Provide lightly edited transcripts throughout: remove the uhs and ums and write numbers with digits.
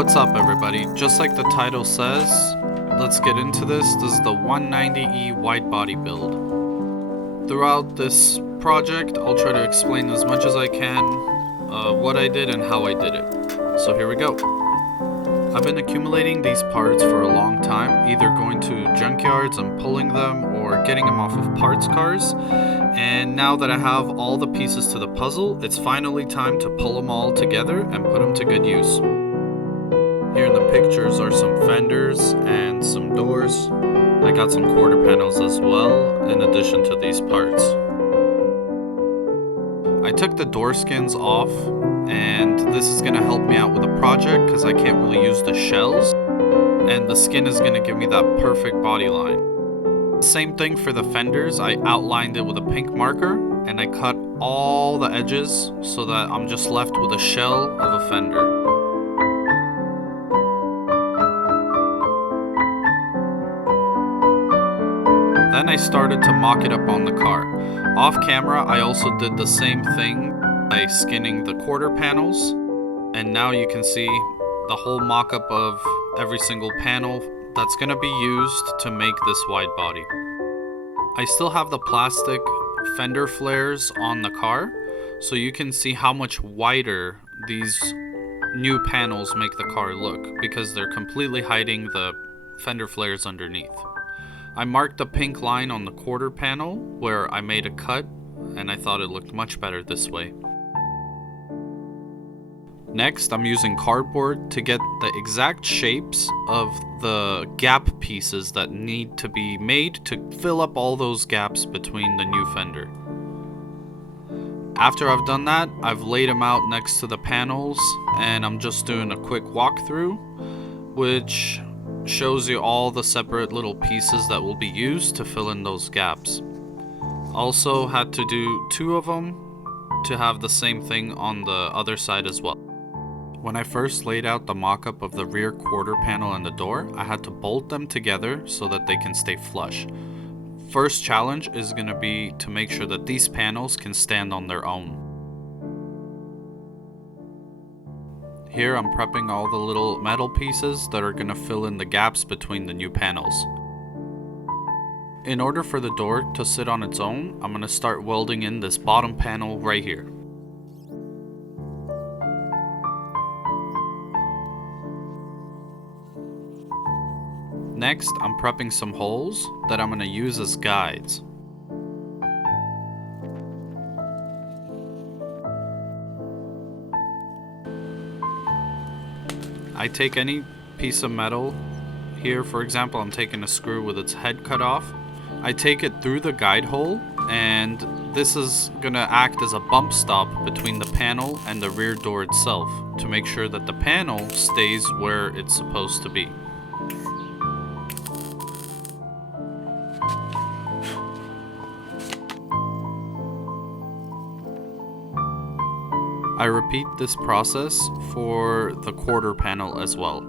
What's up everybody? Just like the title says, let's get into this. This is the 190E Widebody build. Throughout this project, I'll try to explain as much as I can what I did and how I did it. So here we go. I've been accumulating these parts for a long time, either going to junkyards and pulling them or getting them off of parts cars. And now that I have all the pieces to the puzzle, it's finally time to pull them all together and put them to good use. Here in the pictures are some fenders and some doors. I got some quarter panels as well, in addition to these parts. I took the door skins off, and this is going to help me out with the project because I can't really use the shells, and the skin is going to give me that perfect body line. Same thing for the fenders. I outlined it with a pink marker, and I cut all the edges so that I'm just left with a shell of a fender. Then I started to mock it up on the car. Off camera, I also did the same thing by skinning the quarter panels, and now you can see the whole mock-up of every single panel that's going to be used to make this wide body. I still have the plastic fender flares on the car, so you can see how much wider these new panels make the car look, because they're completely hiding the fender flares underneath. I marked the pink line on the quarter panel where I made a cut, and I thought it looked much better this way. Next, I'm using cardboard to get the exact shapes of the gap pieces that need to be made to fill up all those gaps between the new fender. After I've done that, I've laid them out next to the panels, and I'm just doing a quick walkthrough, which shows you all the separate little pieces that will be used to fill in those gaps. Also had to do 2 of them to have the same thing on the other side as well. When I first laid out the mock-up of the rear quarter panel and the door, I had to bolt them together so that they can stay flush. First challenge is going to be to make sure that these panels can stand on their own. Here I'm prepping all the little metal pieces that are going to fill in the gaps between the new panels. In order for the door to sit on its own, I'm going to start welding in this bottom panel right here. Next, I'm prepping some holes that I'm going to use as guides. I take any piece of metal. Here, for example, I'm taking a screw with its head cut off. I take it through the guide hole, and this is going to act as a bump stop between the panel and the rear door itself to make sure that the panel stays where it's supposed to be. I repeat this process for the quarter panel as well.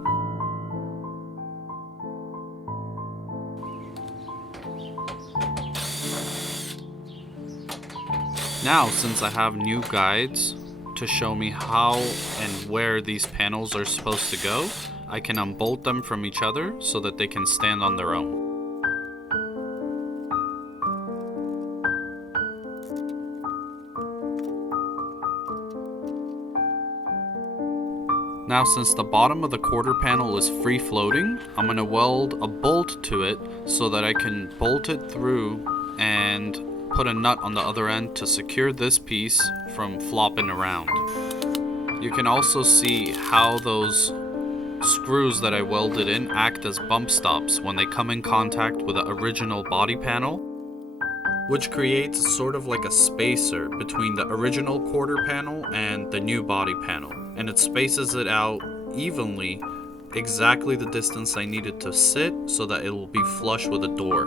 Now, since I have new guides to show me how and where these panels are supposed to go, I can unbolt them from each other so that they can stand on their own. Now, since the bottom of the quarter panel is free floating, I'm going to weld a bolt to it so that I can bolt it through and put a nut on the other end to secure this piece from flopping around. You can also see how those screws that I welded in act as bump stops when they come in contact with the original body panel, which creates sort of like a spacer between the original quarter panel and the new body panel. And it spaces it out evenly, exactly the distance I need it to sit so that it will be flush with the door.